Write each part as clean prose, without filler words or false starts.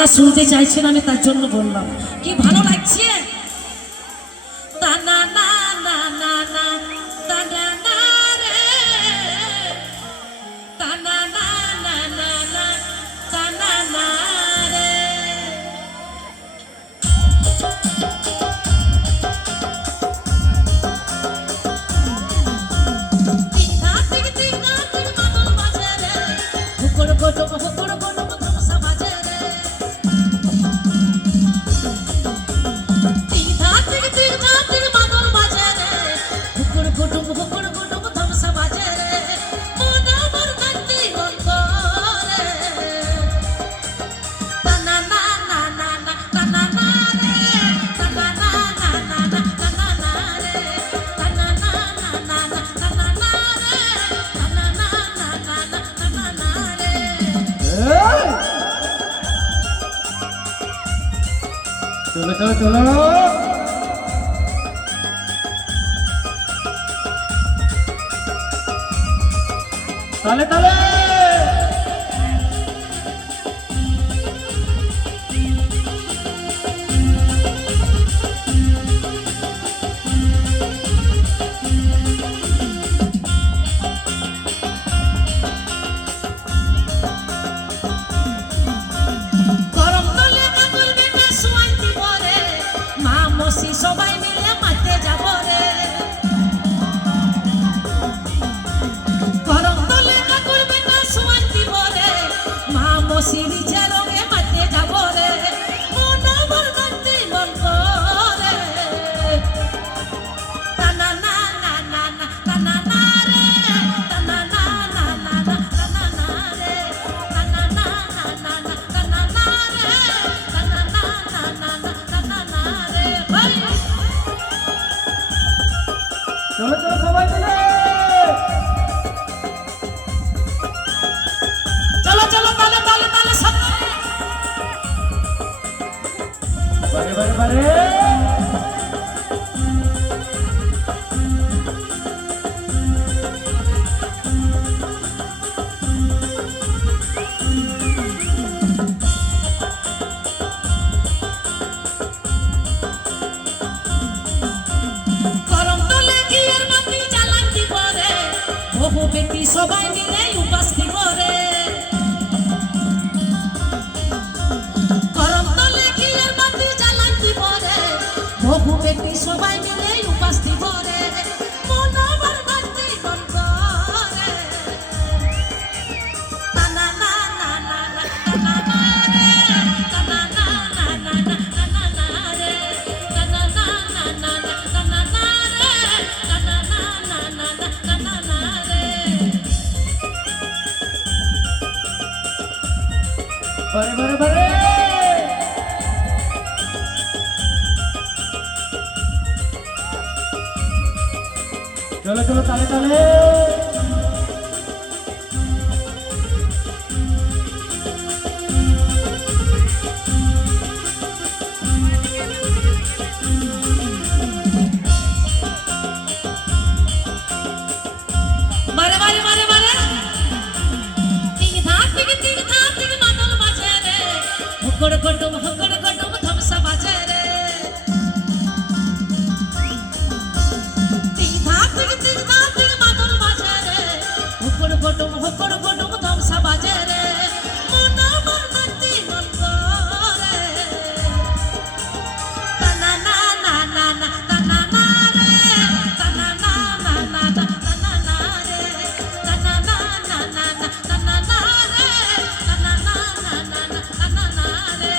আপনারা শুনতে চাইছেন, আমি তার জন্য বললাম। কি ভালো লাগছে। তা না না না না না তা না না রে, তা না না না না না তা না না রে। চলো চলো চলো, তালে তালে সবাই মিলে মাঠে যাব রে, গরম তলে কাকুর বেটা সোয়ান দিব রে, মা মসির রঙে মাঠে যাব রে, মন আমার গানতে মন করে। টানা না না না না টানা না রে, টানা না না না না টানা না রে, টানা না না না না টানা না রে, টানা না না না না টানা না রে। চলো চলো সবাই মিলে, চলো চলো তালে তালে তালে সাথে বারে বারে বারে ব্যক্তি সবাই মিলে উপস্থিত করে, গরম তলে ঘিয়ের বাতি জ্বালাতে পরে, বহু ব্যক্তি সবাই মিলে উপস্থিত করে, মন আমার গানতে মন করে। টানা না না না না টানা না রে, টানা না না না না টানা না রে, টানা না না না না টানা না রে, টানা না না না না টানা না রে। বারে বারে বারে চলো চলো তালে তালে বারে বারে বারে বারে তিন ধাপ থেকে মাদল বাজে রে, হুকড় গডম ধ্বংসা বাজে রে। তিন ধাপ থেকে মাদল বাজে রে, হুকড় গডম ধ্বংসা বাজে রে, মন আমার গানতে মন করে। টানা না না না না টানা না রে, টানা না না না না টানা না রে, টানা না না না না টানা না রে, টানা না না না না টানা না রে।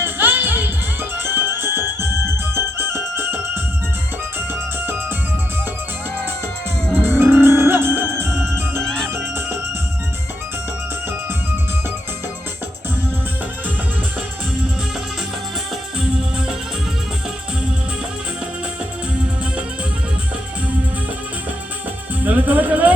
চলো চলো চলো,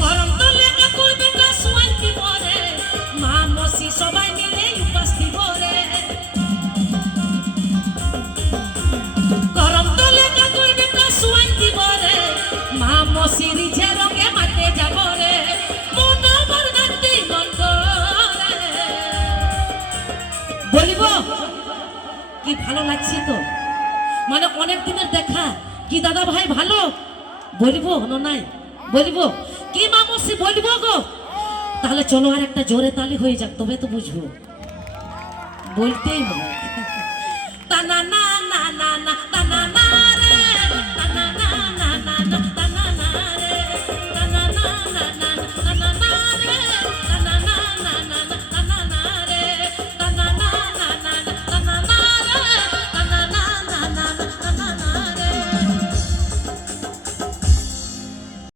গরম তলে কাকুর বেটা সোয়ান দিব রে, মা মসি সবাই মিলে উপস্থিত করে, গরম তলে কাকুর বেটা সোয়ান দিব রে, মা ভালো লাগছে তো, মানে অনেক দিনের দেখা। কি দাদা ভাই ভালো? বলবো না নাই? বলবো কি মামুসি বলবো গো? তাহলে চলো আর একটা জোরে তালি হয়ে যাক, তবে তো বুঝবো। বলতেই হবে। তা না না না না না